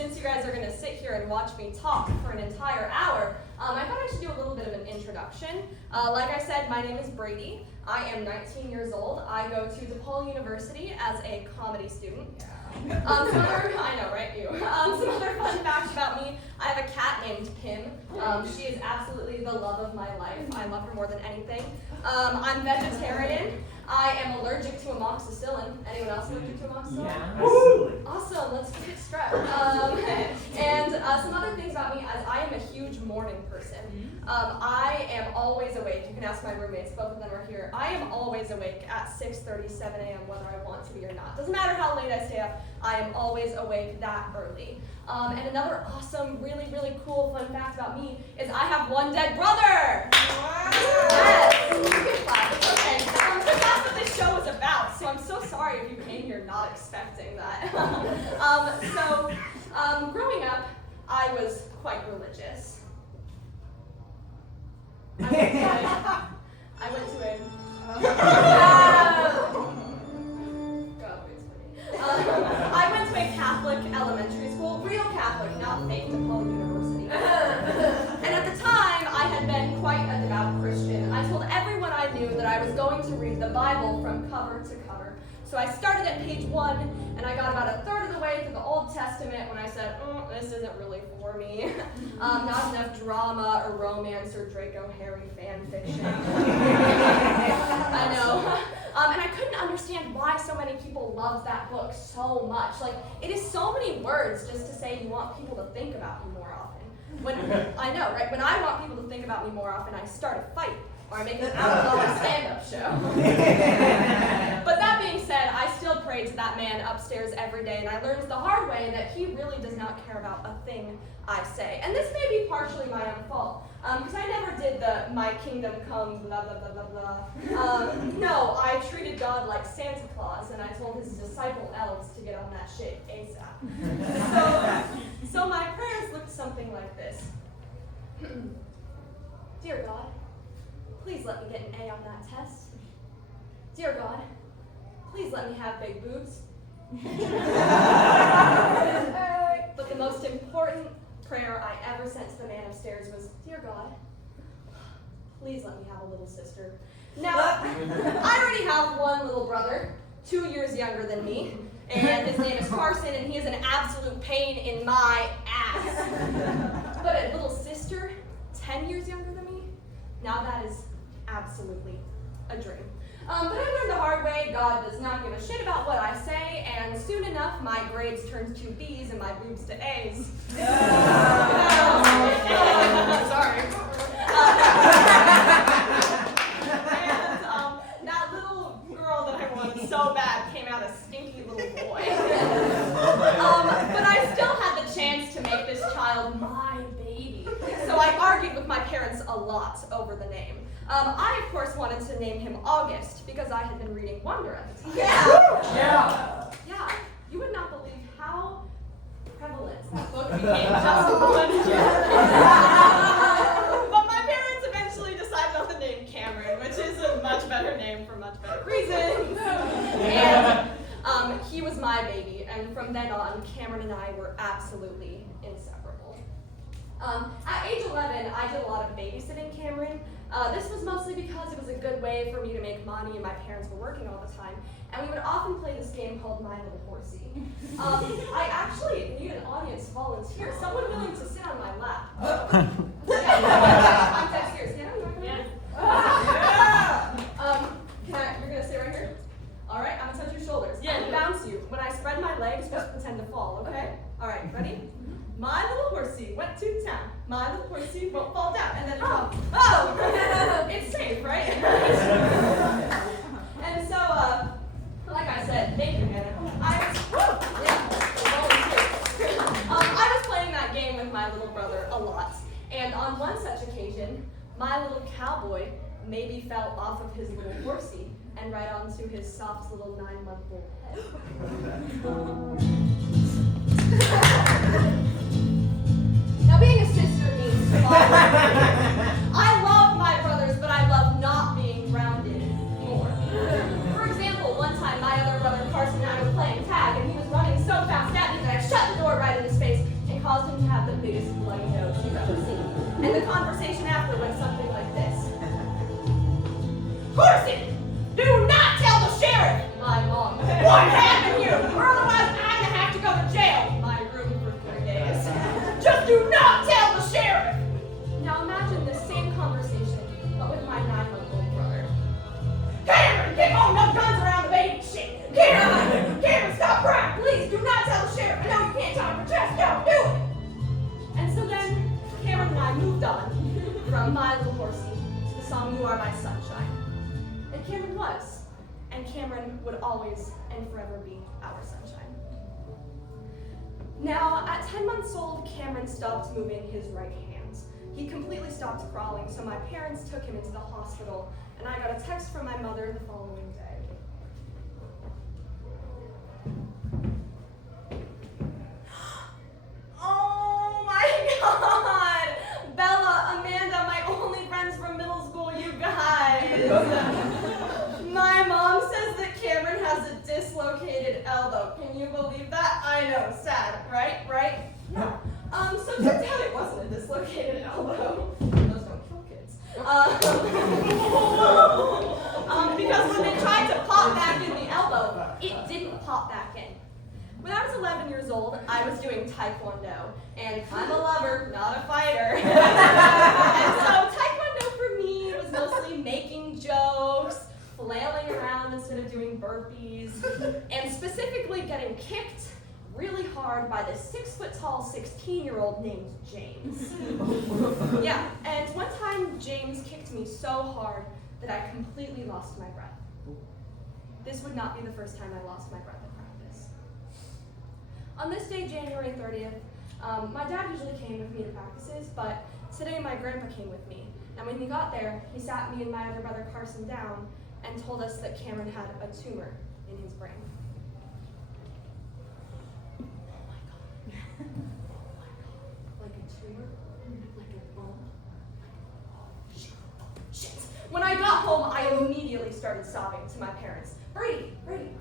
since you guys are going to sit here and watch me talk for an entire hour, I thought I should do a little bit of an introduction. Like I said, my name is Brady. I am 19 years old. I go to DePaul University as a comedy student. I know, right? You. Some other fun facts about me. I have a cat named Kim. She is absolutely the love of my life. I love her more than anything. I'm vegetarian. I am allergic to amoxicillin. Anyone else allergic to amoxicillin? Yeah, absolutely. Awesome, let's get strep. And some other things about me, as I am a huge morning person. I am always awake. You can ask my roommates, both of them are here. I am always awake at 6:30, 7 a.m. whether I want to be or not. Doesn't matter how late I stay up, I am always awake that early. And another awesome, really, really cool fun fact about me is I have one dead brother! Wow. Yes! You can clap, it's okay. But that's what this show is about, so I'm so sorry if you came here not expecting that. Growing up, I was quite religious. I went to a Catholic elementary school, real Catholic, not fake DePaul University. And at the time, I had been quite a devout Christian. I told everyone I knew that I was going to read the Bible from cover to cover. So I started at page 1, and I got about a third of the way through the Old Testament when I said, this isn't really for me. Not enough drama or romance or Draco Harry fan fiction. I know. And I couldn't understand why so many people loved that book so much. Like, it is so many words just to say you want people to think about you more often. I know, right? When I want people to think about me more often, I start a fight. Or I make an outlaw stand-up show. But that being said, I still pray to that man upstairs every day, and I learned the hard way that he really does not care about a thing I say. And this may be partially my own fault, because I never did the my kingdom come, blah, blah, blah, blah, blah. No, I treated God like Santa Claus, and I told his disciple elves to get on that shit ASAP. So my prayers looked something like this. Dear God, please let me get an A on that test. Dear God, please let me have big boobs. But the most important prayer I ever sent to the man upstairs was, Dear God, please let me have a little sister. Now, I already have one little brother, 2 years younger than me, and his name is Carson, and he is an absolute pain in my ass. But a little sister, 10 years younger than me, now that is absolutely a dream. But I learned the hard way, God does not give a shit about what I say, and soon enough, my grades turned to B's and my boobs to A's. Sorry. And that little girl that I wanted so bad came out a stinky little boy. But I still had the chance to make this child my baby. So I argued with my parents a lot over the name. I, of course, wanted to name him August because I had been reading Wonder at the time. Yeah. You would not believe how prevalent that book became just one year. But my parents eventually decided on the name Cameron, which is a much better name for much better reasons. And he was my baby, and from then on, Cameron and I were absolutely inseparable. At age 11, I did a lot of babysitting Cameron. This was mostly because it was a good way for me to make money and my parents were working all the time. And we would often play this game called My Little Horsey. I actually need an audience volunteer, someone willing to sit on my lap. I'm dead serious. Can you're gonna stay right here? All right, I'm gonna touch your shoulders. Yeah. I'm gonna bounce you. When I spread my legs, just pretend to fall, okay? All right, ready? My little horsey went to town. My little horsey won't fall down. And then you go, oh! It's safe, right? And so, like I said, thank you, Hannah. I was playing that game with my little brother a lot. And on one such occasion, my little cowboy maybe fell off of his little horsey and right onto his soft little 9-month-old head. Now, being a sister means I love my brothers, but I love not being grounded more. For example, one time my other brother Carson and I were playing tag, and he was running so fast at me that I shut the door right in his face, biggest bloody nose you've ever seen. And the conversation after went something like this. Corson, do not tell the sheriff! My mom. What happened here? Or otherwise I'm gonna have to go to jail. My room for 3 days. Just do not tell the sheriff! Now imagine this same conversation, but with my 9-month-old brother. Cameron, get home, no guns around the baby shit! Cameron, stop crying! Please, do not tell the sheriff! I know you can't talk for just don't do it! And so then, Cameron and I moved on from My Little Horsey to the song You Are My Sunshine. And Cameron was. And Cameron would always and forever be our sunshine. Now, at 10 months old, Cameron stopped moving his right hand. He completely stopped crawling, so my parents took him into the hospital, and I got a text from my mother the following day. Oh my God! Bella, Amanda, my only friends from middle school, you guys! My mom says that Cameron has a dislocated elbow. Can you believe that? I know, sad, right? Yeah. So it turns out it wasn't a dislocated elbow. Those don't kill kids. Because when they tried to pop back in the elbow, it didn't pop back in. When I was 11 years old, I was doing Taekwondo, and I'm a lover, not a fighter. And so Taekwondo for me was mostly making jokes, flailing around instead of doing burpees, and specifically getting kicked really hard by this 6-foot-tall 16-year-old named James. Yeah, and one time James kicked me so hard that I completely lost my breath. This would not be the first time I lost my breath at practice. On this day, January 30th, my dad usually came with me to practices, but today my grandpa came with me. And when he got there, he sat me and my other brother Carson down and told us that Cameron had a tumor in his brain. Like a tumor? Like a bump? Shit. When I got home, I immediately started sobbing to my parents. Brady,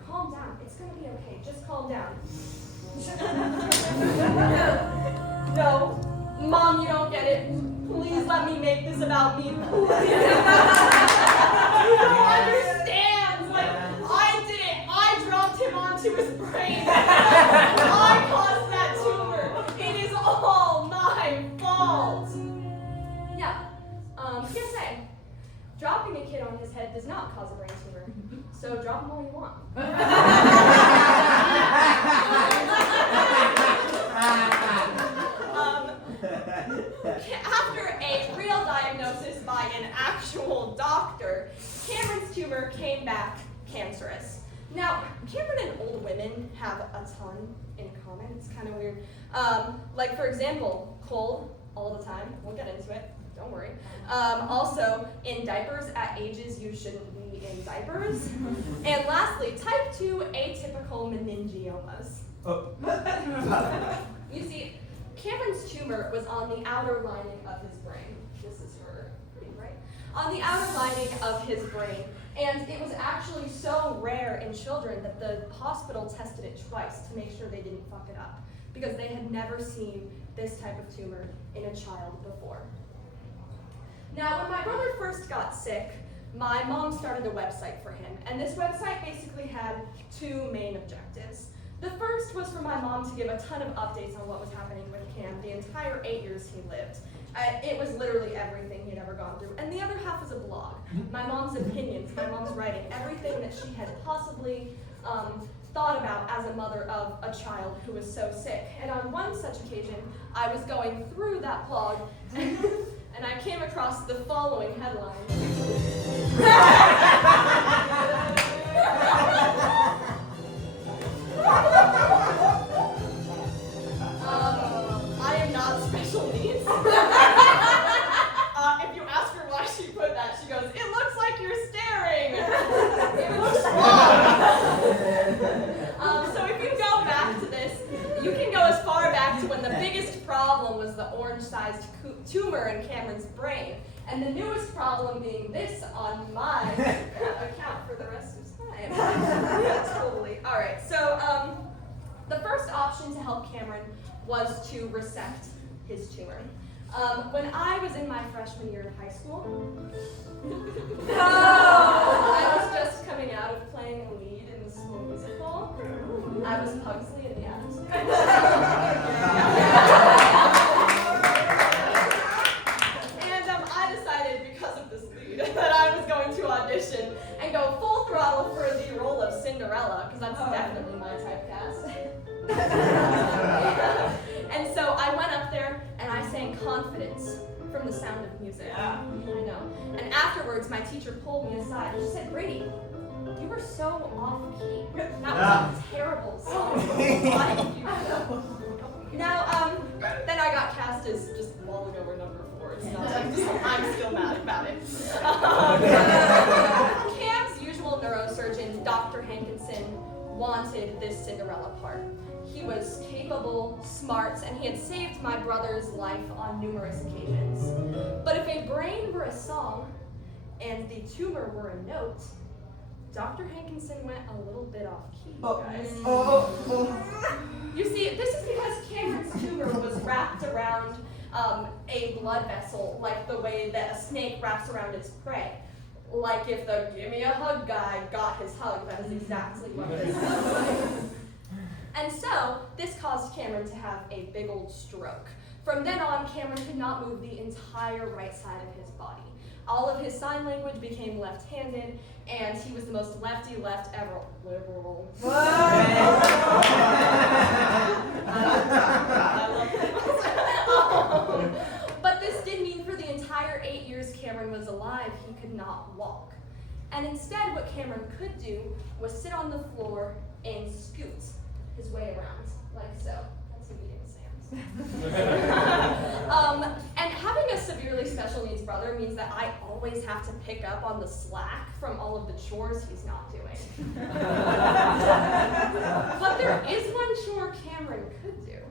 calm down. It's gonna be okay. Just calm down. No. Mom, you don't get it. Please let me make this about me. Please. You don't understand. Like, I did it. I dropped him onto his brain. I caused that tumor. It is all my fault. Yeah. PSA. Dropping a kid on his head does not cause a brain tumor. So drop him all you want. After a real diagnosis by an actual doctor, Cameron's tumor came back cancerous. Now, Cameron and old women have a ton in common. It's kind of weird. Like, for example, cold all the time. We'll get into it. Don't worry. Also, in diapers at ages you shouldn't be in diapers. And lastly, type 2 atypical meningiomas. Oh. You see, Cameron's tumor was on the outer lining of his brain. This is your brain, right? On the outer lining of his brain. And it was actually so rare in children that the hospital tested it twice to make sure they didn't fuck it up, because they had never seen this type of tumor in a child before. Now, when my brother first got sick, my mom started a website for him, and this website basically had two main objectives. The first was for my mom to give a ton of updates on what was happening with Cam the entire 8 years he lived. It was literally everything he'd ever gone through. And the other half was a blog. My mom's opinions, my mom's writing, everything that she had possibly thought about as a mother of a child who was so sick. And on one such occasion, I was going through that blog, and I came across the following headline. I am not special needs. If you ask her why she put that, she goes, "It looks like you're staring." It looks wrong. So if you go back to this, you can go as far back to when the biggest problem was the orange-sized tumor in Cameron's brain, and the newest problem being this on my account for the rest of time. Totally. All right. So the first option to help Cameron was to resect his tumor. When I was in my freshman year of high school, I was just coming out of playing a lead in the school musical. I was Pugsley in the atmosphere. And I decided, because of this lead, that I was going to audition and go full throttle for the role of Cinderella, because that's definitely my typecast. And so I went up there and I sang Confidence from The Sound of Music. Yeah. I know. And afterwards, my teacher pulled me aside and she said, "Brady, you were so off key. That was a terrible song. Why did you do that?" Now, then I got cast as just Wally over number 4. It's not, I'm still mad about it. Cam's usual neurosurgeon, Dr. Hankinson, wanted this Cinderella part. He was capable, smart, and he had saved my brother's life on numerous occasions. But if a brain were a song and the tumor were a note, Dr. Hankinson went a little bit off key, guys. You see, this is because Cameron's tumor was wrapped around a blood vessel, like the way that a snake wraps around its prey. Like if the "give me a hug" guy got his hug, that is exactly what this was. And so, this caused Cameron to have a big old stroke. From then on, Cameron could not move the entire right side of his body. All of his sign language became left-handed, and he was the most lefty-left ever liberal. I love it. But this did mean for the entire 8 years Cameron was alive, he could not walk. And instead, what Cameron could do was sit on the floor and scoot his way around, like so. That's a meeting with Sam's. And having a severely special needs brother means that I always have to pick up on the slack from all of the chores he's not doing. But there is one chore Cameron could do.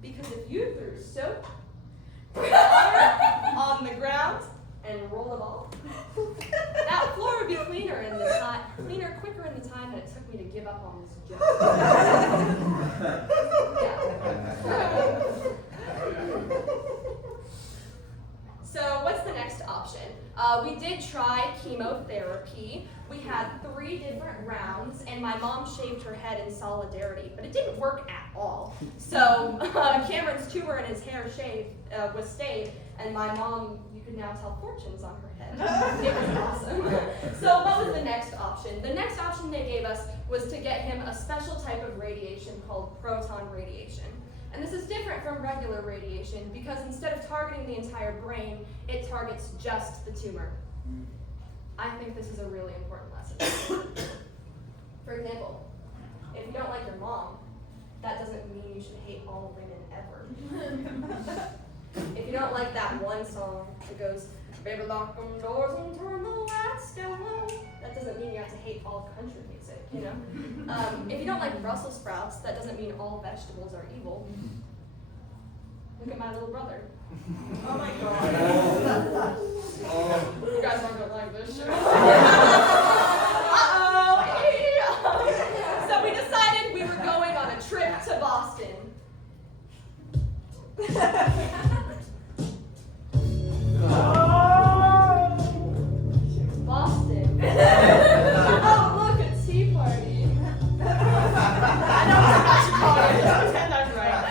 Because if you threw soap, water on the ground, and roll the ball, that floor would be cleaner quicker in the time that it took me to give up on this job. So what's the next option? We did try chemotherapy. We had 3 different rounds, and my mom shaved her head in solidarity, but it didn't work at all. So Cameron's tumor in his hair was stayed, and my mom, you could now tell fortunes on her head. It was awesome. So what was the next option? The next option they gave us was to get him a special type of radiation called proton radiation. And this is different from regular radiation because instead of targeting the entire brain, it targets just the tumor. I think this is a really important lesson. For example, if you don't like your mom, that doesn't mean you should hate all women ever. If you don't like that one song that goes, "Baby, lock them doors and turn the lights down low," that doesn't mean you have to hate all country music, you know? If you don't like Brussels sprouts, that doesn't mean all vegetables are evil. Look at my little brother. Oh my God. You guys aren't gonna like this shit. So we decided we were going on a trip to Boston. Boston. Oh, look, a tea party. I know it's not Chicago. Just pretend I'm right.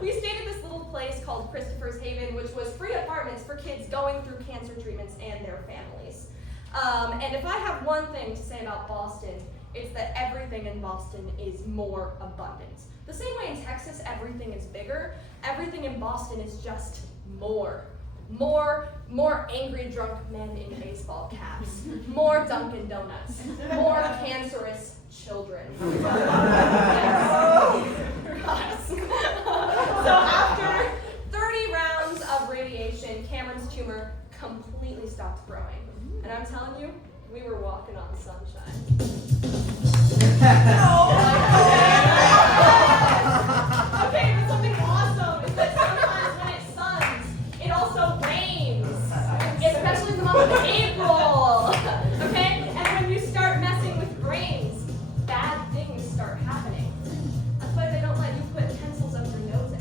We stayed at this little place called Christopher's Haven, which was free apartments for kids going through cancer treatments and their families. And if I have one thing to say about Boston, it's that everything in Boston is more abundant. The same way in Texas, everything is bigger. Everything in Boston is just more. More angry drunk men in baseball caps. More Dunkin' Donuts. More cancerous children. Yes. So after 30 rounds of radiation, Cameron's tumor completely stopped growing. And I'm telling you, we were walking on sunshine. Okay, but something awesome is that sometimes when it suns, it also rains. Especially in the month of April. Okay? And when you start messing with brains, bad things start happening. That's why they don't let you put pencils up your nose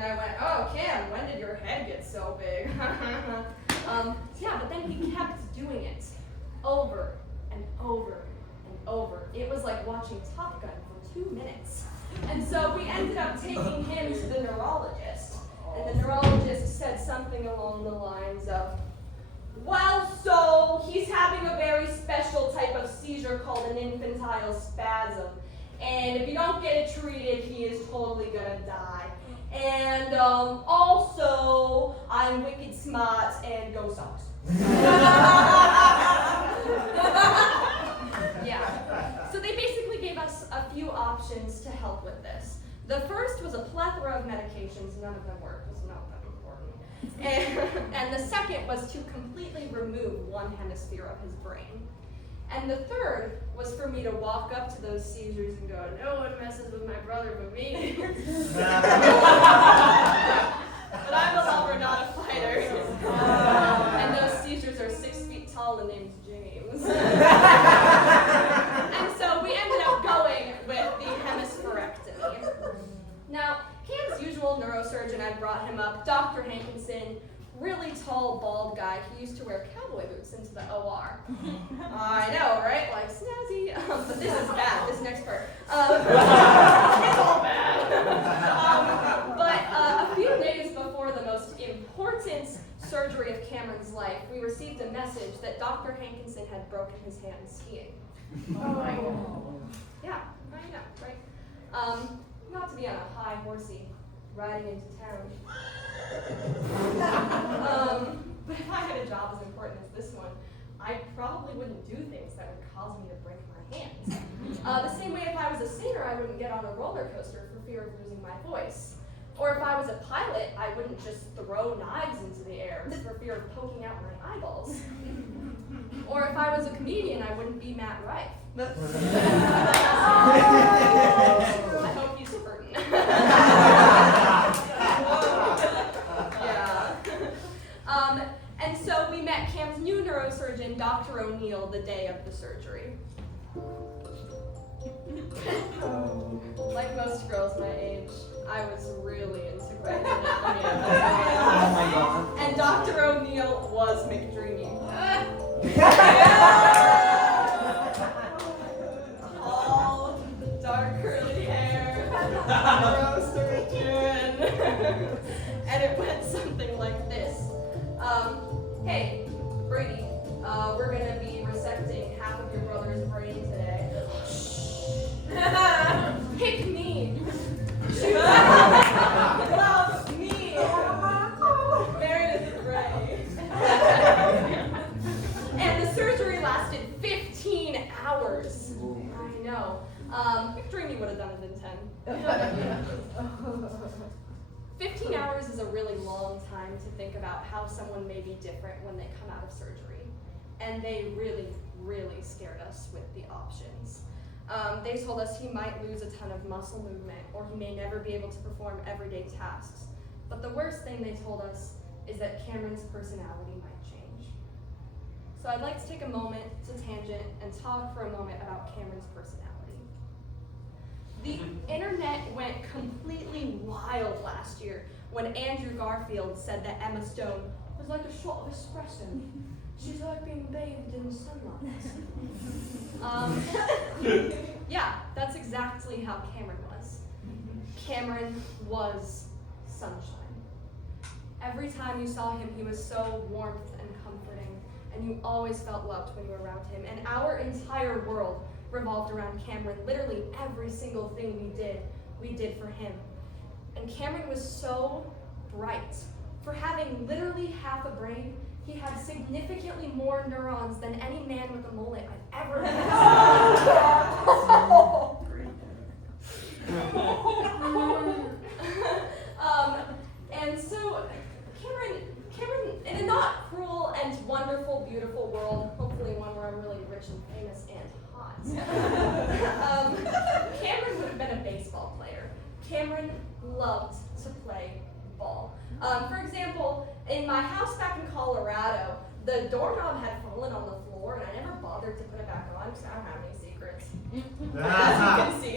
And I went, oh, Cam, when did your head get so big? Yeah, but then he kept doing it over and over and over. It was like watching Top Gun for 2 minutes. And so we ended up taking him to the neurologist. And the neurologist said something along the lines of, well, so he's having a very special type of seizure called an infantile spasm. And if you don't get it treated, he is totally gonna die. And also, I'm wicked smart and go Sox. Yeah. So they basically gave us a few options to help with this. The first was a plethora of medications. None of them worked. It was not that important. And the second was to completely remove one hemisphere of his brain. And the third was for me to walk up to those seizures and go, no one messes with my brother but me. But I'm a lover, not a fighter. And those seizures are 6 feet tall and named James. And so we ended up going with the hemispherectomy. Now, Cam's usual neurosurgeon, I brought him up, Dr. Hankinson, really tall, bald guy. He used to wear cowboy boots into the OR. I know, right? Like, snazzy. But this is bad, this next part. It's all bad. But a few days before the most important surgery of Cameron's life, we received a message that Dr. Hankinson had broken his hand skiing. Oh. Yeah, I know, right? Not to be on a high horsey riding into town. But if I had a job as important as this one, I probably wouldn't do things that would cause me to break my hands. The same way if I was a singer, I wouldn't get on a roller coaster for fear of losing my voice. Or if I was a pilot, I wouldn't just throw knives into the air for fear of poking out my eyeballs. Or if I was a comedian, I wouldn't be Matt Rife. I hope he's hurting. Yeah. And so we met Cam's new neurosurgeon, Dr. O'Neill, the day of the surgery. Like most girls my age, I was really into Grey's Anatomy at the time. And Dr. O'Neill was McDreamy. Tall, dark curly hair, neurosurgeon. And it went something like this. Hey, Brady, we're gonna be resecting half of your brother's brain today. Pick me. Love me. Meredith Grey. And the surgery lasted 15 hours. I know. McDreamy would have done it in 10. 15 hours is a really long time to think about how someone may be different when they come out of surgery. And they really, really scared us with the options. They told us he might lose a ton of muscle movement, or he may never be able to perform everyday tasks. But the worst thing they told us is that Cameron's personality might change. So I'd like to take a moment to tangent and talk for a moment about Cameron's personality. The internet went completely wild last year when Andrew Garfield said that Emma Stone was like a shot of espresso. She's like being bathed in sunlight. Yeah, that's exactly how Cameron was. Cameron was sunshine. Every time you saw him, he was so warmth and comforting, and you always felt loved when you were around him. And our entire world revolved around Cameron. Literally every single thing we did for him. And Cameron was so bright. For having literally half a brain, he had significantly more neurons than any man with a mullet I've ever met. And so Cameron, in a not cruel and wonderful, beautiful world, hopefully one where I'm really rich and famous and hot, Cameron would have been a baseball player. Cameron loved to play ball. For example, in my house back in Colorado, the doorknob had fallen on the floor, and I never bothered to put it back on because I don't have any secrets, as you can see.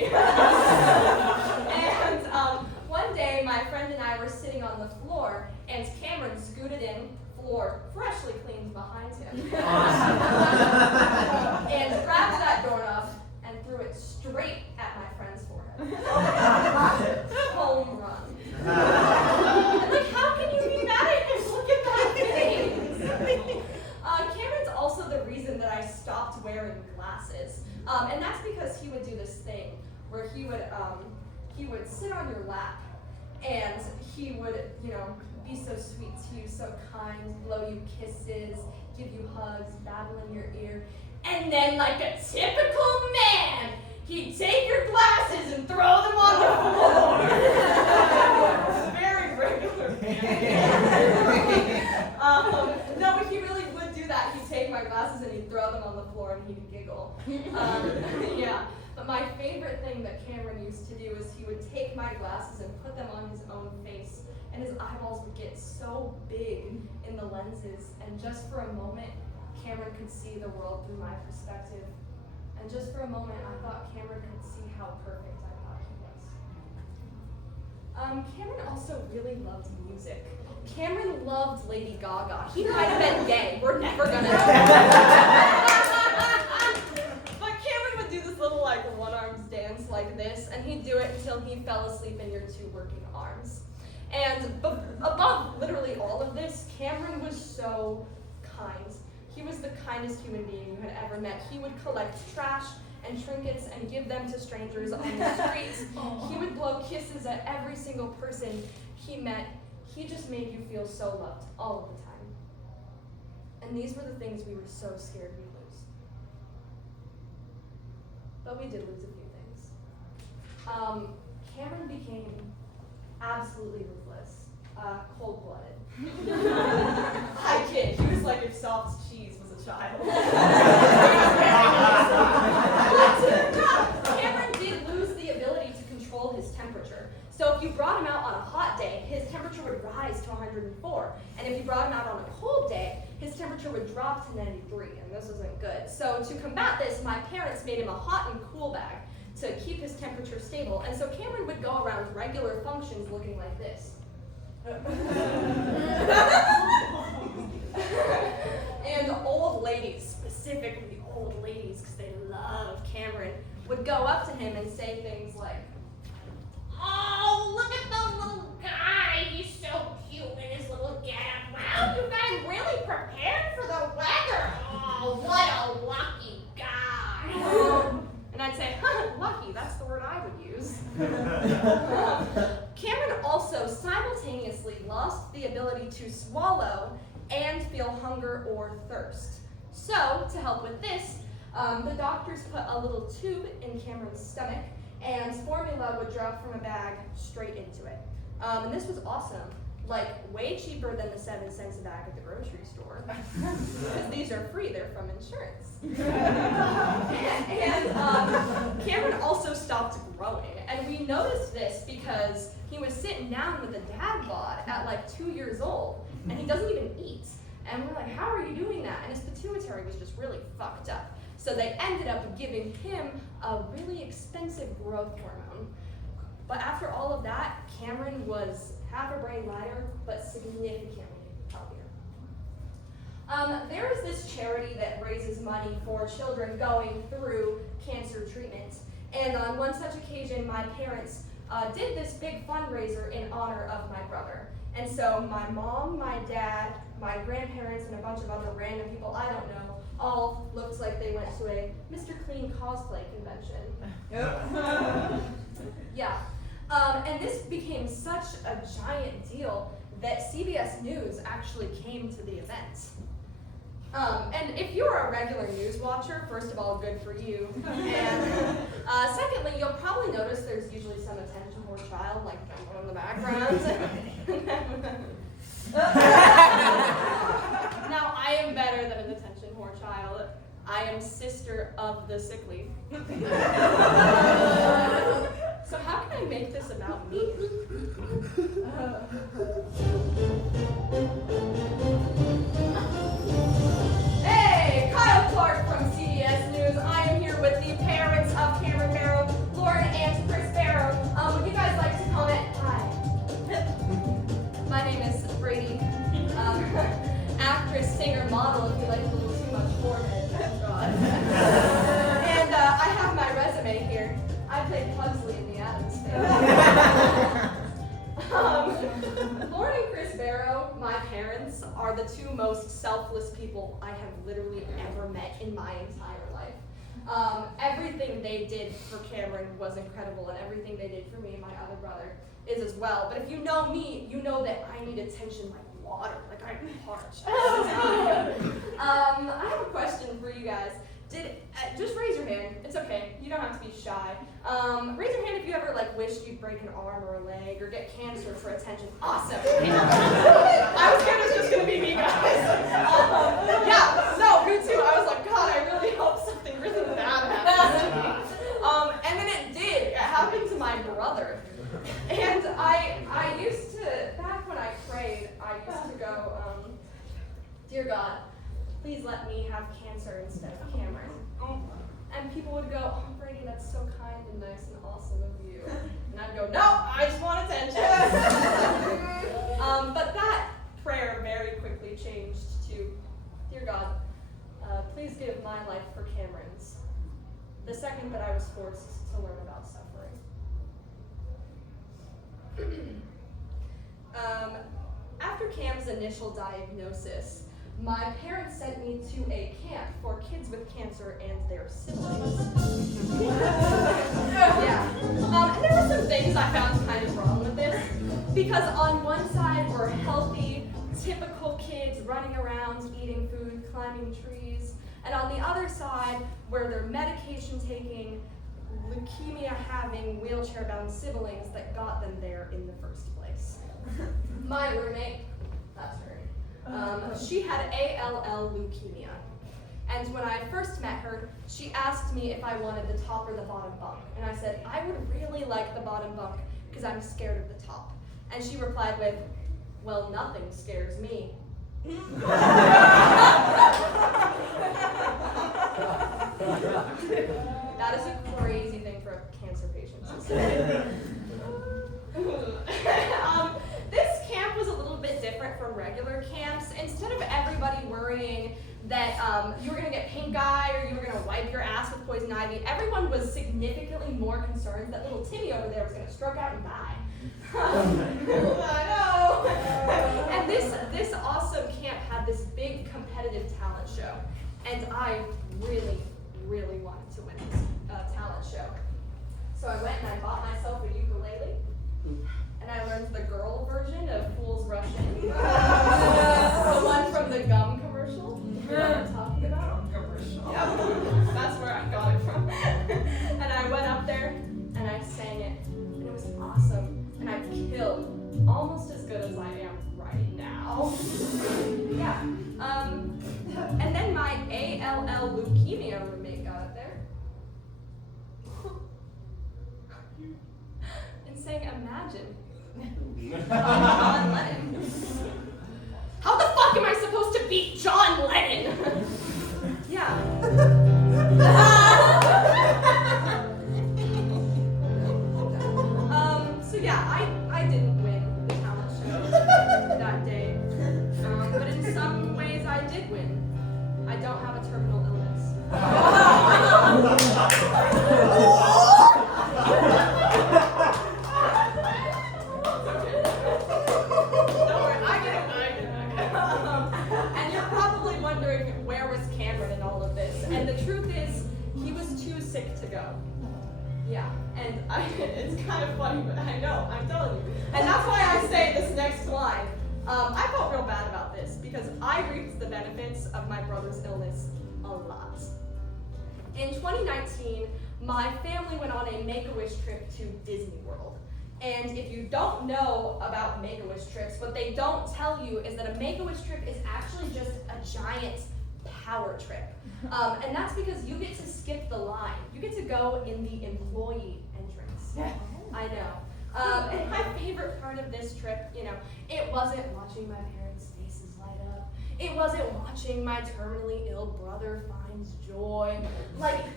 And one day, my friend and I were the floor, and Cameron scooted in, floor freshly cleaned behind him. Awesome. And grabbed that doorknob and threw it straight at my friend's forehead. Home run. Like, how can you be mad at him? Look at that face. Cameron's also the reason that I stopped wearing glasses. And that's because he would do this thing where he would sit on your lap and he would, be so sweet to you, so kind, blow you kisses, give you hugs, babble in your ear. And then, like a typical man, he'd take your glasses and throw them on the floor. Very regular. No, but he really would do that. He'd take my glasses and he'd throw them on the floor and he'd giggle. Yeah. But my favorite thing that Cameron used to do is he would take my glasses and put them on his own face, and his eyeballs would get so big in the lenses, and just for a moment, Cameron could see the world through my perspective. And just for a moment, I thought Cameron could see how perfect I thought he was. Cameron also really loved music. Cameron loved Lady Gaga. He might have been gay. We're never gonna know. But Cameron would do this little one-armed dance like this, and he'd do it until he fell asleep in your two working arms. And above literally all of this, Cameron was so kind. He was the kindest human being you had ever met. He would collect trash and trinkets and give them to strangers on the streets. He would blow kisses at every single person he met. He just made you feel so loved all of the time. And these were the things we were so scared we'd lose. But we did lose a few things. Cameron became absolutely ruthless, cold-blooded. I kid, he was like if soft cheese was a child. Cameron did lose the ability to control his temperature. So if you brought him out on a hot day, his temperature would rise to 104. And if you brought him out on a cold day, his temperature would drop to 93, and this wasn't good. So to combat this, my parents made him a hot and cool bag to keep his temperature stable. And so Cameron would go around regular functions looking like this. And old ladies, specifically old ladies, because they love Cameron, would go up to him and say things like, "Oh, look at the little guy. He's so cute in his little getup. Wow, you guys really prepared for the weather. Oh, what a lucky guy." And I'd say, lucky, that's the word I would use. Cameron also simultaneously lost the ability to swallow and feel hunger or thirst. So, to help with this, the doctors put a little tube in Cameron's stomach, and formula would drop from a bag straight into it. And this was awesome. Like, way cheaper than the 7 cents a bag at the grocery store. Because these are free, they're from insurance. and Cameron also stopped growing. And we noticed this because he was sitting down with a dad bod at like 2 years old, and he doesn't even eat. And we're like, how are you doing that? And his pituitary was just really fucked up. So they ended up giving him a really expensive growth hormone. But after all of that, Cameron was half a brain lighter, but significantly healthier. There is this charity that raises money for children going through cancer treatment. And on one such occasion, my parents did this big fundraiser in honor of my brother. And so my mom, my dad, my grandparents, and a bunch of other random people I don't know all looked like they went to a Mr. Clean cosplay convention. Yeah. And this became such a giant deal that CBS News actually came to the event. And if you're a regular news watcher, first of all, good for you. And secondly, you'll probably notice there's usually some attention whore child, like in the background. Now, I am better than an attention whore child. I am sister of the sick leaf. So how can I make this about me? Hey, Kyle Clark from CBS News. I am here with the parents of Cameron Barrow, Lauren and Chris Barrow. Would you guys like to comment? Hi. My Lauren and Chris Barrow, my parents, are the two most selfless people I have literally ever met in my entire life. Everything they did for Cameron was incredible, and everything they did for me and my other brother is as well. But if you know me, you know that I need attention like water, like I'm parched. I have a question for you guys. Just raise your hand. It's okay. You don't have to be shy. Raise your hand if you ever wished you'd break an arm or a leg or get cancer for attention. Awesome. I was scared it was just gonna be me, guys. Yeah. No, me too. I was like, God, I really hope something really bad happens to me. And then it did. It happened to my brother. And I used to, back when I prayed, I used to go, Dear God, please let me have cancer instead of Cameron. And people would go, oh, Brady, that's so kind and nice and awesome of you. And I'd go, no, I just want attention. But that prayer very quickly changed to, Dear God, please give my life for Cameron's. The second that I was forced to learn about suffering. After Cam's initial diagnosis, my parents sent me to a camp for kids with cancer and their siblings. Yeah. And there were some things I found kind of wrong with this, because on one side were healthy, typical kids running around, eating food, climbing trees, and on the other side were their medication-taking, leukemia-having, wheelchair-bound siblings that got them there in the first place. My roommate, that's her. She had ALL leukemia. And when I first met her, she asked me if I wanted the top or the bottom bunk. And I said, I would really like the bottom bunk because I'm scared of the top. And she replied with, well, nothing scares me. That is a crazy thing for a cancer patient to say. This camp was a little bit different from regular camps. Instead of everybody worrying that you were going to get pink eye or you were going to wipe your ass with poison ivy, everyone was significantly more concerned that little Timmy over there was going to stroke out and die. I know. And this awesome camp had this big competitive talent show, and I really, really wanted to win this talent show. So I went and I bought myself a ukulele. And I learned the girl version of Fools Rush In. The one from the gum commercial. You know what I'm talking about? Gum commercial. Yep. That's where I got it from. And I went up there and I sang it. And it was awesome. And I killed almost as good as I am right now. Yeah. And then my ALL leukemia roommate got up there. And sang Imagine. John Lennon. How the fuck am I supposed to beat John Lennon? Yeah. So yeah, I didn't win the talent show that day. But in some ways I did win. I don't have a terminal illness. And the truth is, he was too sick to go. Yeah, and it's kind of funny, but I know, I'm telling you. And that's why I say this next line. I felt real bad about this because I reaped the benefits of my brother's illness a lot. In 2019, my family went on a Make-A-Wish trip to Disney World. And if you don't know about Make-A-Wish trips, what they don't tell you is that a Make-A-Wish trip is actually just a giant power trip. And that's because you get to skip the line. You get to go in the employee entrance. I know. And my favorite part of this trip, it wasn't watching my parents' faces light up. It wasn't watching my terminally ill brother find joy.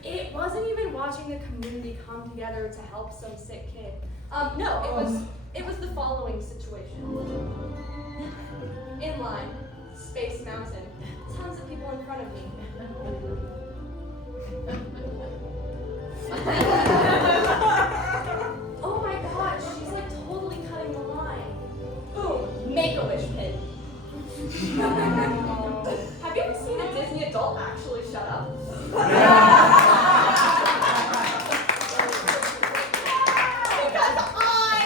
It wasn't even watching the community come together to help some sick kid. No, it was the following situation. In line, Space Mountain. Tons of people in front of me. Oh my god, she's totally cutting the line. Make-A-Wish pin. Have you ever seen a Disney adult actually shut up? Because I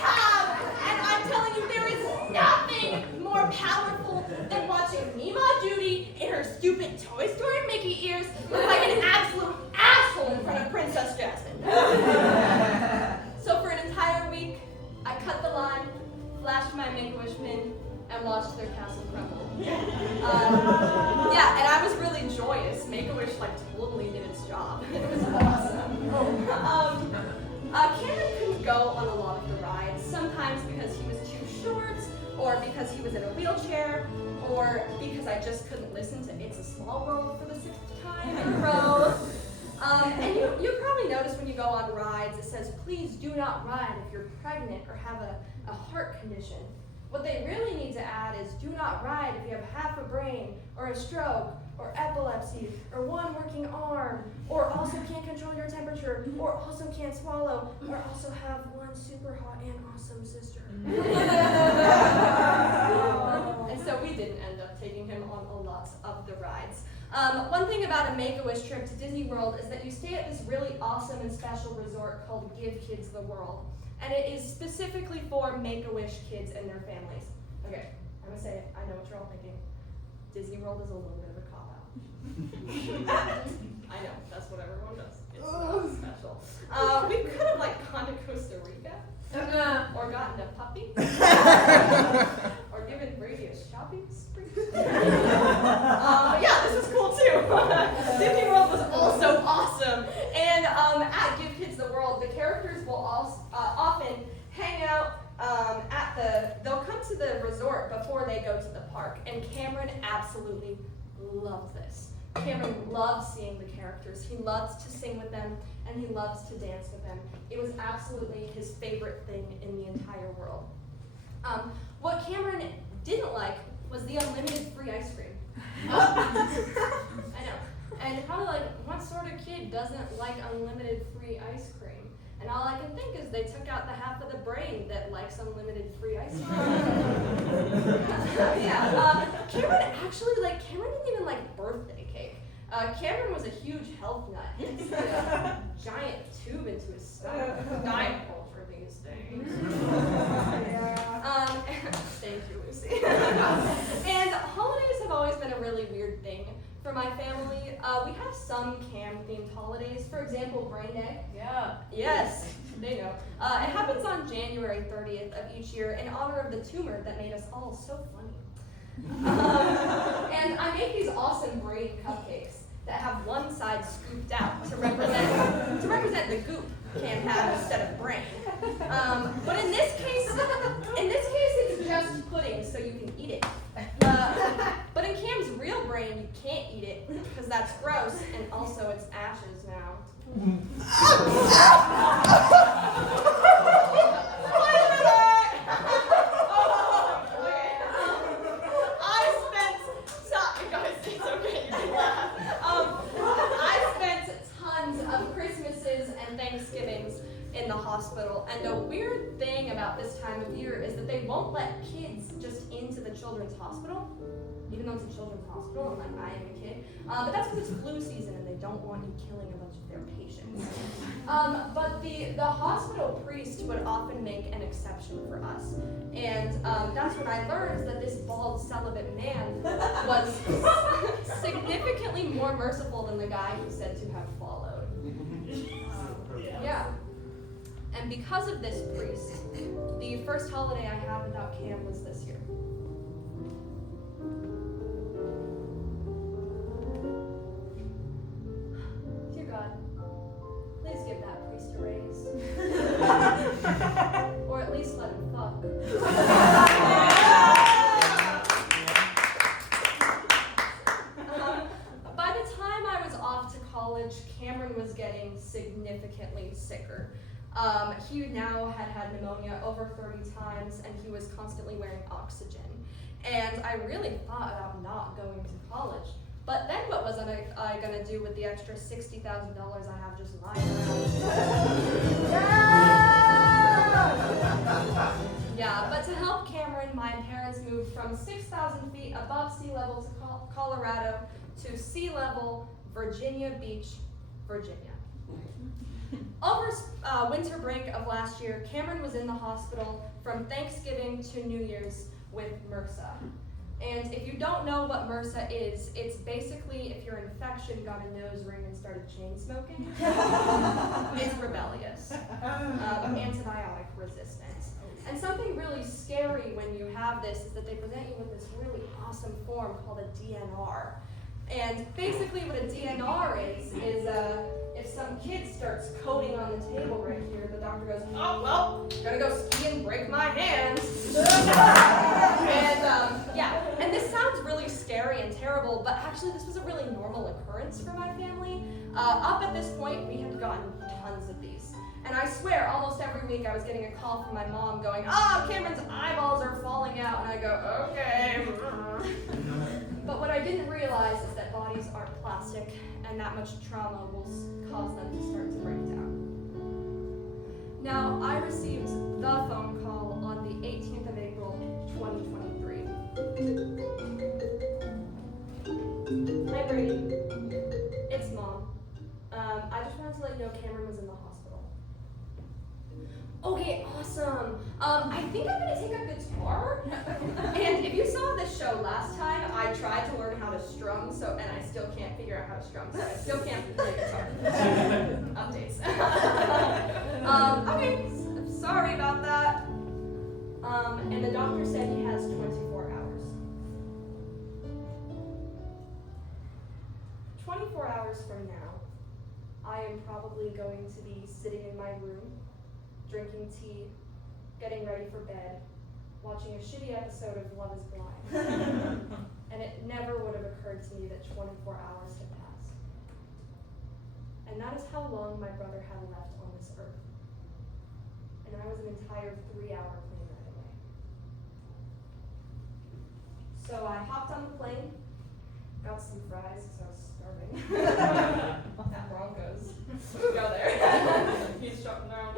have, and I'm telling you, there is nothing more powerful than watching Mima Judy in her stupid Toy Story Mickey ears look like an absolute asshole in front of Princess Jasmine. So for an entire week, I cut the line, flashed my Make-A-Wish pin, and watched their castle crumble. Yeah, and I was really joyous. Make-A-Wish totally did its job. It was awesome. Cameron couldn't go on a lot of the rides, sometimes because he was too short, or because he was in a wheelchair, or because I just couldn't listen to It's a Small World for the 6th time in a row. And you probably notice when you go on rides, it says, please do not ride if you're pregnant or have a heart condition. What they really need to add is do not ride if you have half a brain, or a stroke, or epilepsy, or one working arm, or also can't control your temperature, or also can't swallow, or also have one super hot and awesome sister. And so we didn't end up taking him on a lot of the rides. One thing about a Make-A-Wish trip to Disney World is that you stay at this really awesome and special resort called Give Kids the World. And it is specifically for Make-A-Wish kids and their families. Okay, I'm gonna say it. I know what you're all thinking. Disney World is a little bit of a cop-out. I know, that's what everyone does. It's not special. We could have gone to Costa Rica, or gotten a puppy, or given Brady a shopping spree. But yeah, this is cool too. Disney World was also awesome. And at Give Kids the World, the characters will often hang out they'll come to the resort before they go to the park. And Cameron absolutely loves this. Cameron loves seeing the characters. He loves to sing with them, and he loves to dance with them. It was absolutely his favorite thing in the entire world. What Cameron didn't like was the unlimited free ice cream. I know. And you're probably what sort of kid doesn't like unlimited free ice cream? And all I can think is they took out the half of the brain that likes unlimited free ice cream. Yeah. Cameron didn't even like birthday cake. Cameron was a huge health nut. He had a giant tube into his stomach. Diet culture these days. Thank you, Lucy. And holidays have always been a really weird thing for my family. We have some Cam-themed holidays. For example, Brain Day. Yeah. Yes, they know. It happens on January 30th of each year in honor of the tumor that made us all so funny. And I make these awesome brain cupcakes that have one side scooped out to represent the goop Cam had instead of brain. But in this case, it's just pudding, so you can eat it. But in Cam's real brain, you can't eat it because that's gross, and also it's ashes now. In the hospital, and the weird thing about this time of year is that they won't let kids just into the children's hospital, even though it's a children's hospital, and I am a kid. But that's because it's flu season, and they don't want you killing a bunch of their patients. But the hospital priest would often make an exception for us, and that's when I learned that this bald celibate man was significantly more merciful than the guy who said to have followed. Yeah. And because of this priest, the first holiday I had without Cam was this year. Dear God, please give that priest a raise. Or at least let him fuck. By the time I was off to college, Cameron was getting significantly sicker. He now had pneumonia over 30 times, and he was constantly wearing oxygen. And I really thought about not going to college. But then what was I going to do with the extra $60,000 I have just lying around? Yeah, but to help Cameron, my parents moved from 6,000 feet above sea level to Colorado to sea level, Virginia Beach, Virginia. Over winter break of last year, Cameron was in the hospital from Thanksgiving to New Year's with MRSA. And if you don't know what MRSA is, it's basically if your infection got a nose ring and started chain smoking. It's rebellious, antibiotic resistant. And something really scary when you have this is that they present you with this really awesome form called a DNR. And basically what a DNR is if some kid starts coding on the table right here, the doctor goes, oh, well, gonna go ski and break my hands. And this sounds really scary and terrible, but actually this was a really normal occurrence for my family. Up at this point, we had gotten tons of these. And I swear, almost every week I was getting a call from my mom going, Cameron's eyeballs are falling out. And I go, okay. But what I didn't realize is that bodies aren't plastic, and that much trauma will cause them to start to break down. Now, I received the phone call on the 18th of April, 2023. Hi, Brady. It's Mom. I just wanted to let you know Cameron was in the hospital. Okay, awesome. I think I'm gonna take a guitar. And if you saw this show last time, I tried to learn how to strum, and I still can't figure out how to strum, so I still can't play guitar. Updates. Okay, sorry about that. And the doctor said he has 24 hours. 24 hours from now, I am probably going to be sitting in my room, drinking tea, getting ready for bed, watching a shitty episode of Love is Blind. And it never would have occurred to me that 24 hours had passed. And that is how long my brother had left on this earth. And I was an entire 3-hour plane ride away. So I hopped on the plane, got some fries because I was starving. At Broncos. Go there. He's shutting down.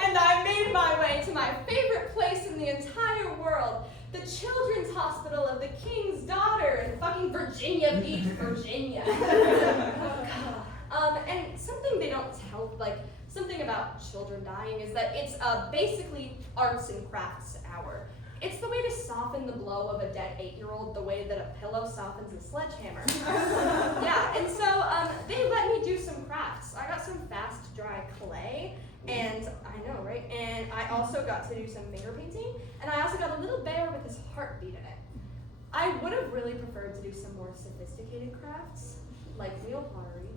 And I made my way to my favorite place in the entire world, the Children's Hospital of the King's Daughter in fucking Virginia Beach, Virginia. And something they don't tell, something about children dying is that it's basically arts and crafts hour. It's the way to soften the blow of a dead 8-year-old the way that a pillow softens a sledgehammer. Yeah, and so they let me do some crafts. I got some fast dry clay, and I know, right? And I also got to do some finger painting, and I also got a little bear with his heartbeat in it. I would have really preferred to do some more sophisticated crafts, like wheel pottery.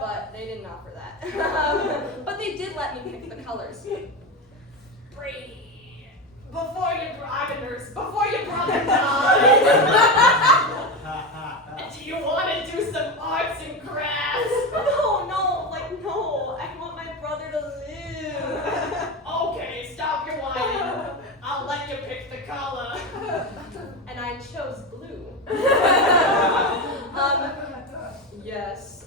But they didn't offer that. But they did let me pick the colors. Brady, before your brother dies, do you want to do some arts and crafts? No, I want my brother to live. Okay, stop your whining. I'll let you pick the color. And I chose blue. Yes.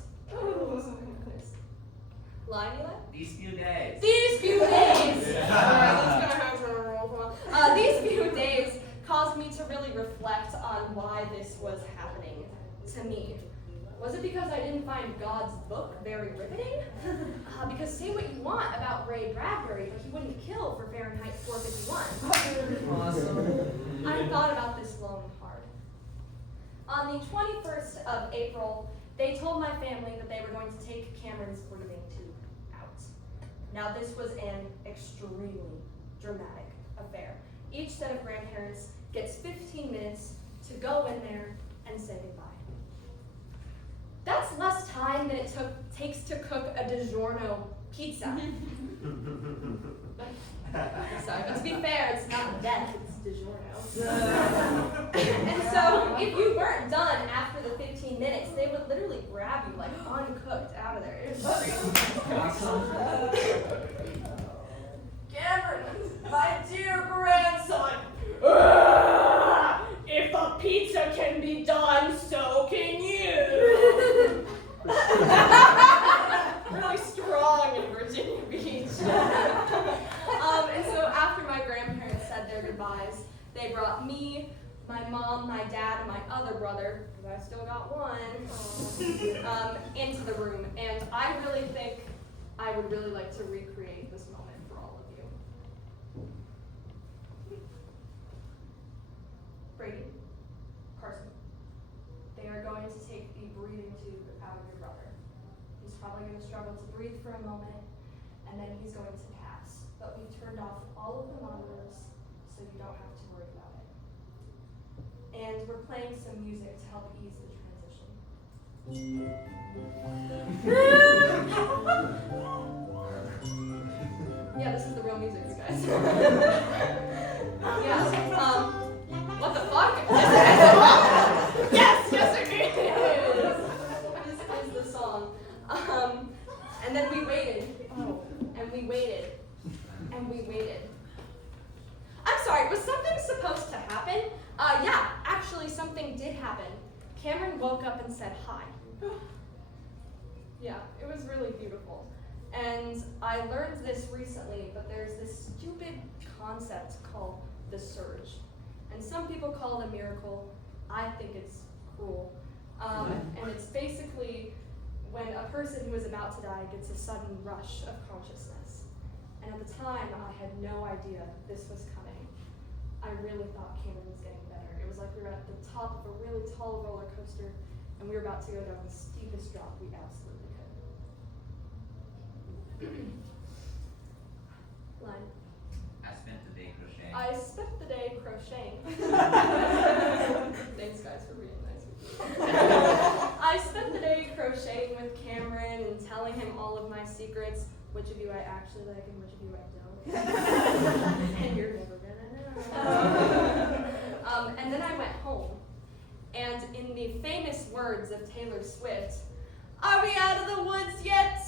Line, Eli? These few days. These few days! Alright, let's go ahead and roll. These few days caused me to really reflect on why this was happening to me. Was it because I didn't find God's book very riveting? Because say what you want about Ray Bradbury, but he wouldn't kill for Fahrenheit 451. Awesome. I thought about this long and hard. On the 21st of April, they told my family that they were going to take Cameron's breathing tube out. Now this was an extremely dramatic affair. Each set of grandparents gets 15 minutes to go in there and say goodbye. That's less time than it takes to cook a DiGiorno pizza. Sorry, but to be fair, it's not death, it's DiGiorno. And so, if you weren't done after the 15 minutes, they would literally grab you like uncooked out of there. It was crazy. Cameron, my dear grandson, if a pizza can be done, so can you. mom, my dad, and my other brother, because I still got one, into the room. And I really think I would really like to recreate this moment for all of you. Brady, Carson, they are going to take the breathing tube out of your brother. He's probably going to struggle to breathe for a moment, and then he's going to pass. But we've turned off all of the monitors, so you don't have to worry about it. And we're playing some music to help ease the transition. Yeah, this is the real music, you guys. Yeah. What the fuck? Yes, it is. This is the song. And then we waited. And we waited. And we waited. I'm sorry, was something supposed to happen? Yeah, actually something did happen. Cameron woke up and said hi. Yeah, it was really beautiful. And I learned this recently, but there's this stupid concept called the surge. And some people call it a miracle. I think it's cruel. And it's basically when a person who is about to die gets a sudden rush of consciousness. And at the time, I had no idea this was coming. I really thought Cameron was getting better. It was like we were at the top of a really tall roller coaster, and we were about to go down the steepest drop we absolutely could. Line. I spent the day crocheting. I spent the day crocheting. Thanks, guys, for being nice with me. I spent the day crocheting with Cameron and telling him all of my secrets, which of you I actually like and which of you I don't. And you're never gonna know. And then I went home, and in the famous words of Taylor Swift, "Are we out of the woods yet?"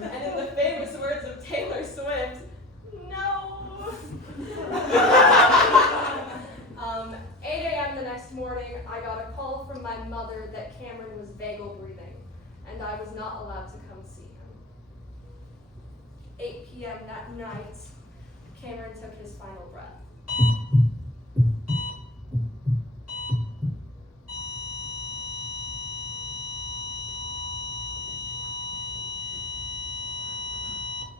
And in the famous words of Taylor Swift, no. 8 a.m. the next morning, I got a call from my mother that Cameron was vagal breathing, and I was not allowed to come see him. 8 p.m. that night, Cameron took his final breath.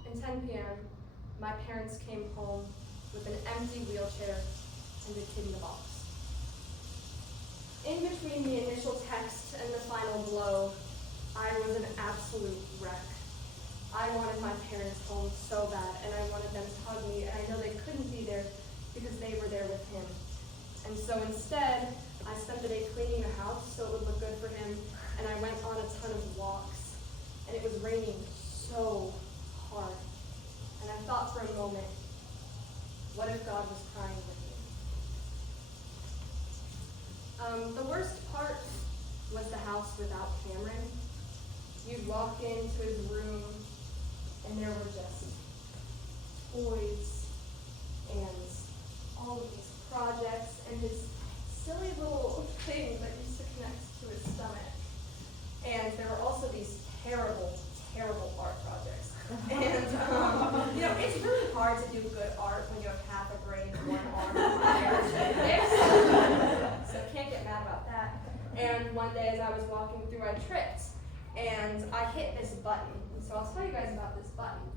At 10 p.m., my parents came home with an empty wheelchair and a kid in the box. In between the initial text and the final blow, I was an absolute wreck. I wanted my parents home so bad, and I wanted them to hug me, and I know they couldn't be there because they were there with him. And so instead, I spent the day cleaning the house so it would look good for him, and I went on a ton of walks, and it was raining so hard. And I thought for a moment, what if God was crying with me? The worst part was the house without Cameron. You'd walk into his room, and there were just toys and all of these projects and this silly little thing that used to connect to his stomach. And there were also these terrible, terrible art projects. And, it's really hard to do good art when you have half a brain, one arm, and one hair. So can't get mad about that. And one day as I was walking through, I tripped, and I hit this button. And so I'll tell you guys about this button.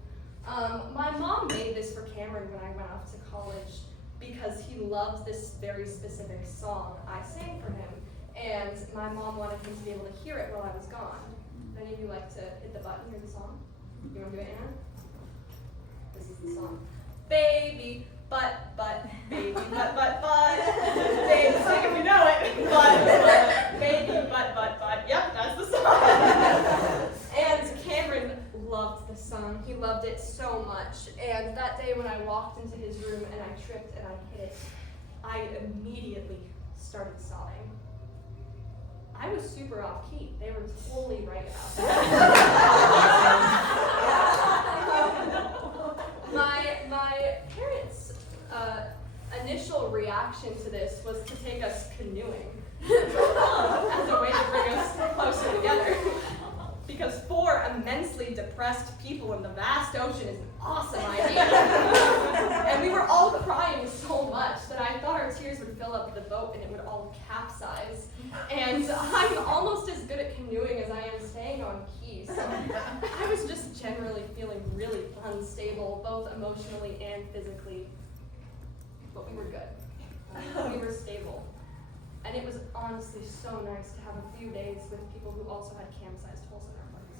My mom made this for Cameron when I went off to college because he loved this very specific song I sang for him. And my mom wanted him to be able to hear it while I was gone. Would any of you like to hit the button, hear the song? You want to do it, Anna? This is the song. Baby, butt, baby, butt, baby, sing if you know it. Butt, baby, butt. Yep, that's the song. And Cameron loved the song. He loved it so much. And that day when I walked into his room and I tripped and I hit it, I immediately started sobbing. I was super off key. They were totally right about that. My parents' initial reaction to this was to take us canoeing as a way to bring us closer together. Because 4 immensely depressed people in the vast ocean is an awesome idea. And we were all boat and it would all capsize. And I'm almost as good at canoeing as I am staying on key. So I was just generally feeling really unstable, both emotionally and physically. But we were good. We were stable. And it was honestly so nice to have a few days with people who also had cam-sized holes in their hearts.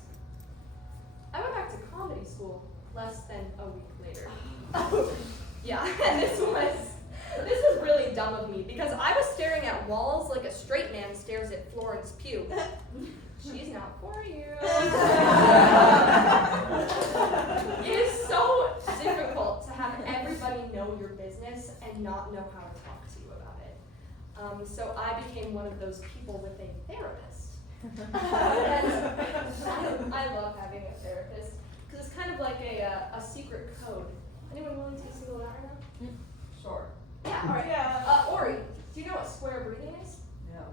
I went back to comedy school less than a week later. Yeah, and this was really dumb of me because I was staring at walls like a straight man stares at Florence Pugh. She's not for you. It is so difficult to have everybody know your business and not know how to talk to you about it. So I became one of those people with a therapist. And I love having a therapist because it's kind of like a secret code. Anyone willing to single it out right now? Sure. Yeah, all right. Yeah. Ori, do you know what square breathing is? No.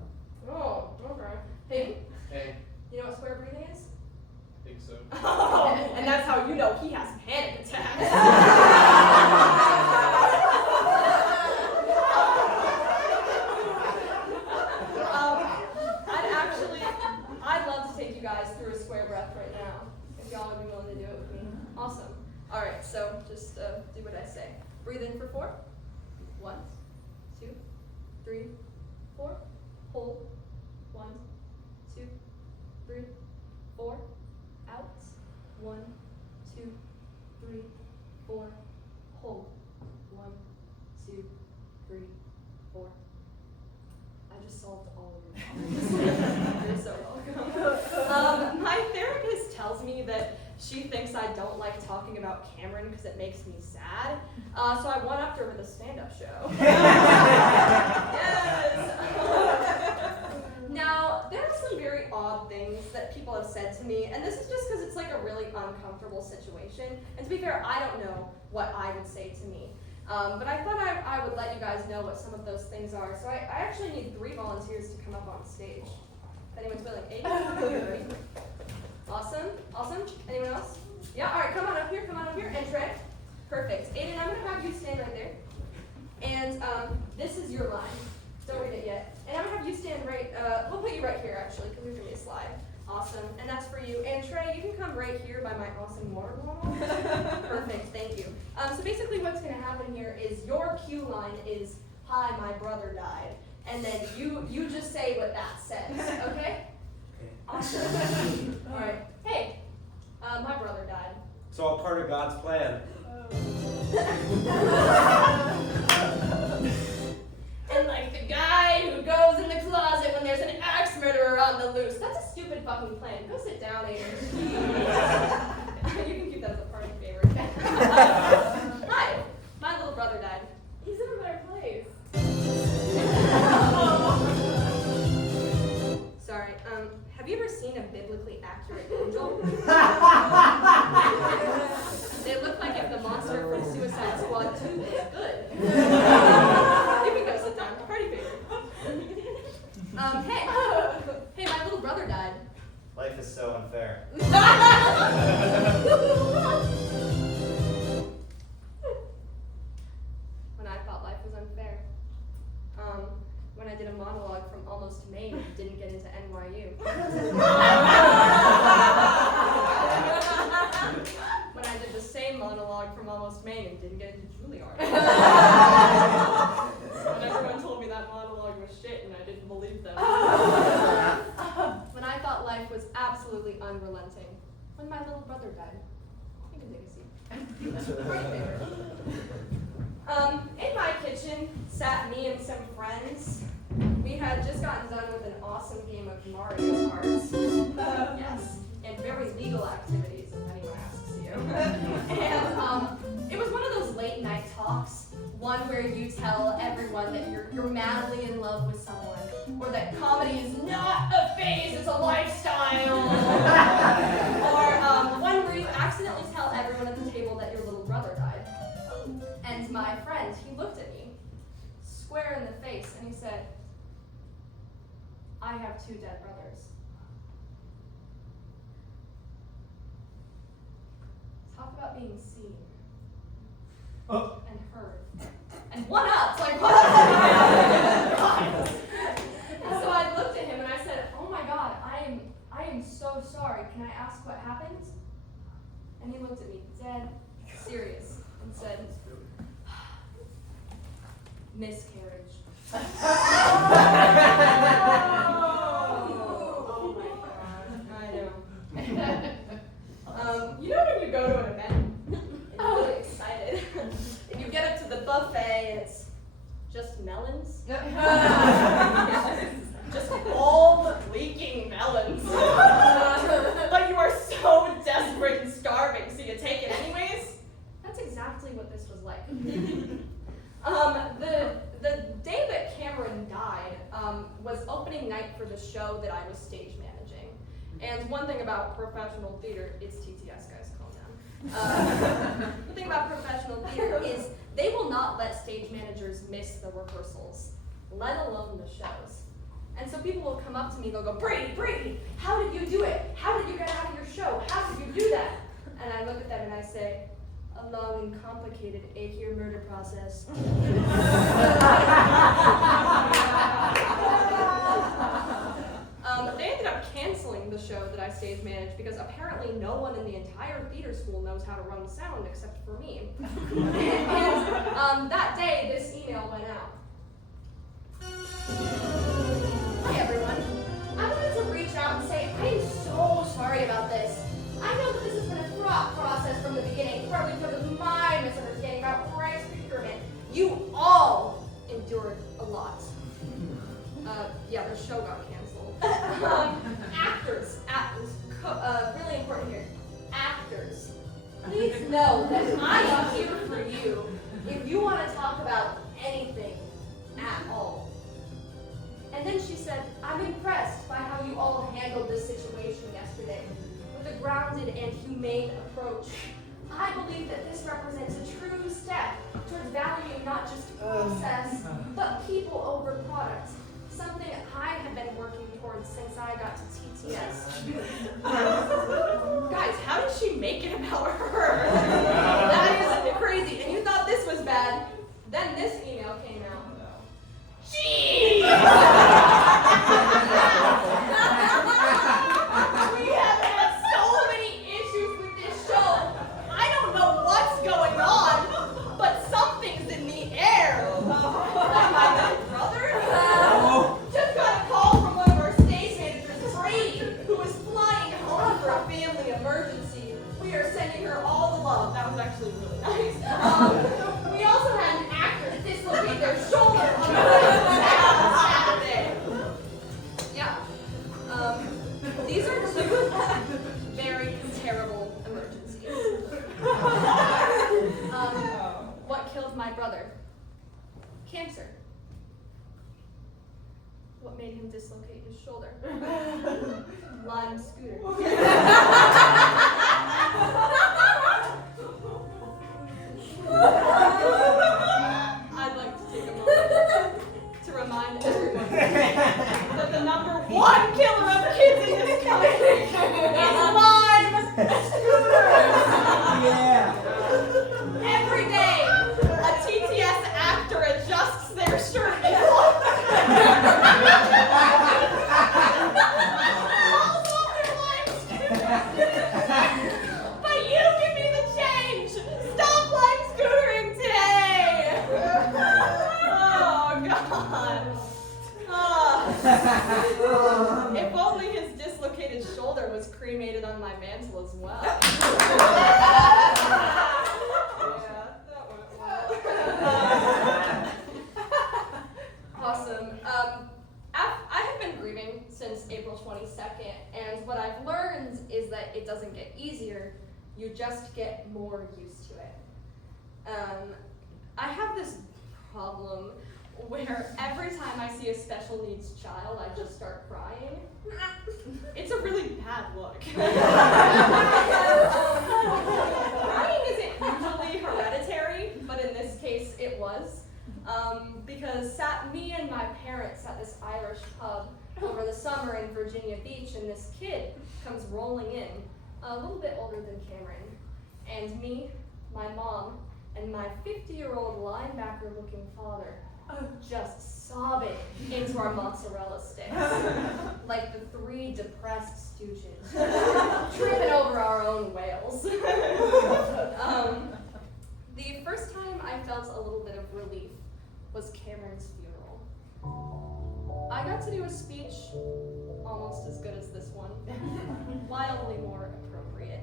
Oh, okay. Hey, Hey, you know what square breathing is? think so. Oh, and that's how you know he has panic attacks. I'd love to take you guys through a square breath right now, if y'all would be willing to do it with me. Awesome. All right, so just do what I say. Breathe in for 4. 1, 2, 3, 4. Hold. 1, 2, 3, 4. Out. 1, 2, 3, 4. Hold. 1, 2, 3, 4. I just solved all of your problems. You're so welcome. My therapist tells me that she thinks I don't like talking about Cameron because it makes me sad. So I one-upped her with a stand-up show. Yes! Now, there are some very odd things that people have said to me, and this is just because it's like a really uncomfortable situation. And to be fair, I don't know what I would say to me. But I thought I would let you guys know what some of those things are. So I actually need 3 volunteers to come up on stage. If anyone's willing. 8? Awesome. Awesome. Anyone else? Yeah, all right, come on up here. And Trey. Perfect. Aiden, I'm going to have you stand right there. And this is your line. Don't read it yet. And I'm going to have you stand right, we'll put you right here actually, because there's going to be a slide. Awesome. And that's for you. And Trey, you can come right here by my awesome water bottle. Perfect. Thank you. So basically what's going to happen here is your cue line is, "Hi, my brother died." And then you just say what that says. Okay? Awesome. All right. Hey, my brother died. It's all part of God's plan. And like the guy who goes in the closet when there's an axe murderer on the loose. That's a stupid fucking plan. Go sit down, Aiden. You can keep that as a party favor. Hi, my little brother died. He's in a better place. Sorry, have you ever seen a biblically accurate angel? They look like if the monster from Suicide Squad 2 was good. You can go sit down. Party favor. Hey, my little brother died. Life is so unfair. When I thought life was unfair. When I did a monologue from Almost Maine and didn't get into NYU. When I did the same monologue from Almost Maine and didn't get into Juilliard. When everyone told me that monologue was shit and I didn't believe them. When I thought life was absolutely unrelenting. When my little brother died. You can take a seat. Right there. In my kitchen sat me and some friends. We had just gotten done with an awesome game of Mario Kart. Yes, and very legal activities, if anyone asks you. And it was one of those late night talks, one where you tell everyone that you're madly in love with someone, or that comedy is not a phase, it's a lifestyle. Or one where you accidentally tell everyone at the table that your little brother died. And my friend, he looked at me, square in the face, and he said, "I have 2 dead brothers." Talk about being seen. And heard. And one up! Like, what? And he looked at me dead serious and said, miscarriage. Oh my gosh. I know. You know when you go to an event and you're really excited and you get up to the buffet and it's just melons? Just all leaking melons. But you are so desperate and starving, so you take it anyways? That's exactly what this was like. The day that Cameron died was opening night for the show that I was stage managing. And one thing about professional theater, it's TTS, guys, calm down. The thing about professional theater is they will not let stage managers miss the rehearsals, let alone the shows. And so people will come up to me, they'll go, Brady, how did you do it? How did you get out of your show? How did you do that? And I look at them and I say, a long and complicated 8-year murder process. They ended up canceling the show that I stage managed because apparently no one in the entire theater school knows how to run sound except for me. And that day, this email went out. Hi everyone. I wanted to reach out and say I am so sorry about this. I know that this has been a fraught process from the beginning, partly because of my misunderstanding about price procurement. You all endured a lot. Yeah, the show got canceled. Actors, really important here. Actors, please know that I am here for you if you want to talk about anything at all. And then she said, I'm impressed by how you all handled this situation yesterday. With a grounded and humane approach. I believe that this represents a true step towards valuing not just process, but people over product. Something I have been working towards since I got to TTS. Guys, how did she make it about her? That is crazy. And you thought this was bad. Then this email came out. Jeez! We have had so many issues with this show. I don't know what's going on, but something's in the air. Like my little brother? Just got a call from one of our stage managers, Brady, who is flying home for a family emergency. We are sending her all the love. That was actually really nice. We also had an actor dislocate their shoulder on the Saturday. Yeah. These are two very terrible emergencies. What killed my brother? Cancer. What made him dislocate his shoulder? Lime scooter. I'd like to take a moment to remind everyone that the #1 killer of kids in this country is lime scooters. Yeah. Every day, a TTS actor adjusts their shirt and falls off their lime scooters. But you give me the change. Stop lime scootering today. Oh God. If only his dislocated shoulder was cremated on my mantle as well. Yeah, that went well. Awesome. I have been grieving since April 22nd, and what I've learned is that it doesn't get easier, you just get more used to it. I have this problem where every time I see a special needs child, I just start crying. It's a really bad look. Crying isn't usually hereditary, but in this case it was. Because me and my parents at this Irish pub over the summer in Virginia Beach, and this kid comes rolling in, a little bit older than Cameron, and me, my mom, and my 50-year-old linebacker-looking father just sobbing into our mozzarella sticks, like the 3 three depressed stooges tripping over our own whales. The first time I felt a little bit of relief was Cameron's funeral. I got to do a speech almost as good as this one, wildly more appropriate.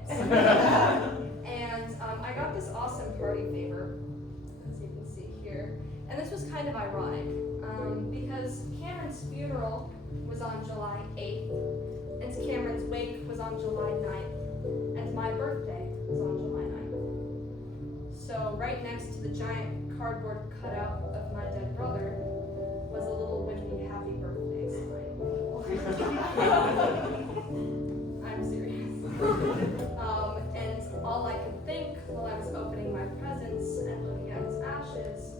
And I got this awesome party favor, as you can see here. And this was kind of ironic, because Cameron's funeral was on July 8th, and Cameron's wake was on July 9th, and my birthday was on July 9th. So right next to the giant cardboard cutout of my dead brother was a little wimpy happy birthday sign. I'm serious. And all I could think while I was opening my presents and looking at his ashes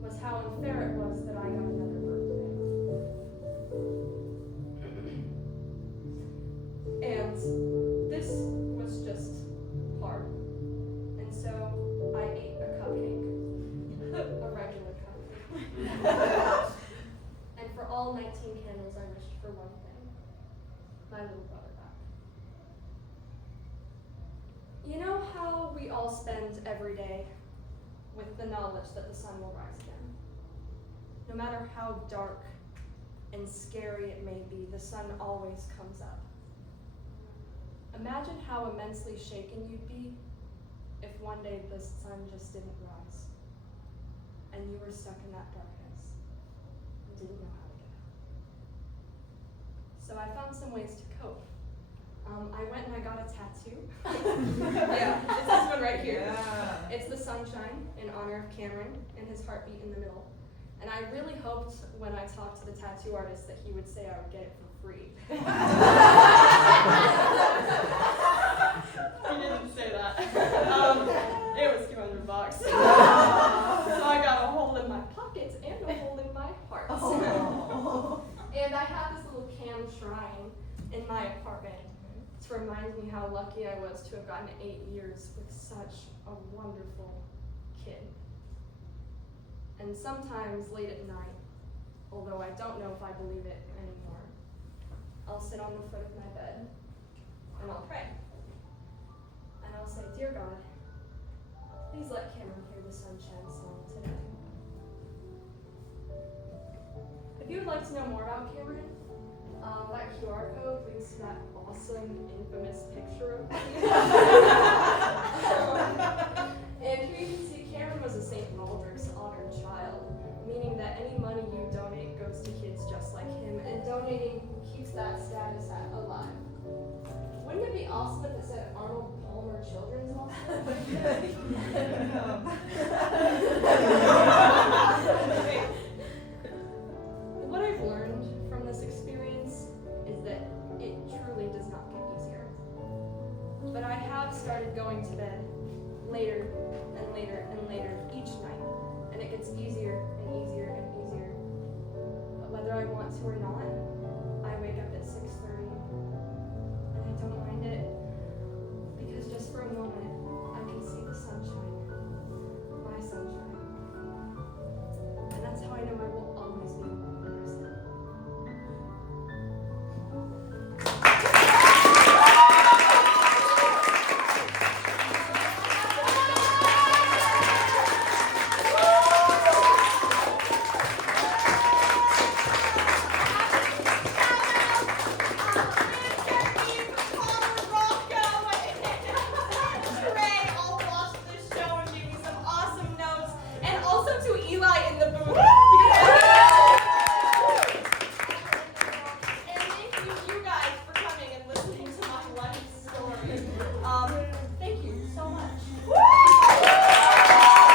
was how unfair it was that I got another birthday. And this was just hard. And so I ate a cupcake, a regular cupcake. And for all 19 candles, I wished for one thing: my little brother back. You know how we all spend every day with the knowledge that the sun will rise again? No matter how dark and scary it may be, the sun always comes up. Imagine how immensely shaken you'd be if one day the sun just didn't rise and you were stuck in that darkness and didn't know how to get out. So I found some ways to cope. I went and I got a tattoo. Yeah, it's this one right here. Yeah. It's the sunshine in honor of Cameron and his heartbeat in the middle. And I really hoped when I talked to the tattoo artist that he would say I would get it for free. He didn't say that. It was $200. So I got a hole in my pocket and a hole in my heart. And I have this little Cam shrine in my apartment to remind me how lucky I was to have gotten 8 years with such a wonderful kid. And sometimes late at night, although I don't know if I believe it anymore, I'll sit on the foot of my bed and I'll pray. And I'll say, "Dear God, please let Cameron hear the sunshine song today." If you would like to know more about Cameron, that QR code leads to that awesome, infamous picture of me. And here you can see Cameron was a St. Baldrick's honored child, meaning that any money you donate goes to kids just like him, and donating keeps that status alive. Wouldn't it be awesome if it said Arnold Palmer Children's Hospital? What I've learned from this experience is that it truly does not get easier. But I have started going to bed later and later and later each night, and it gets easier and easier and easier. But whether I want to or not,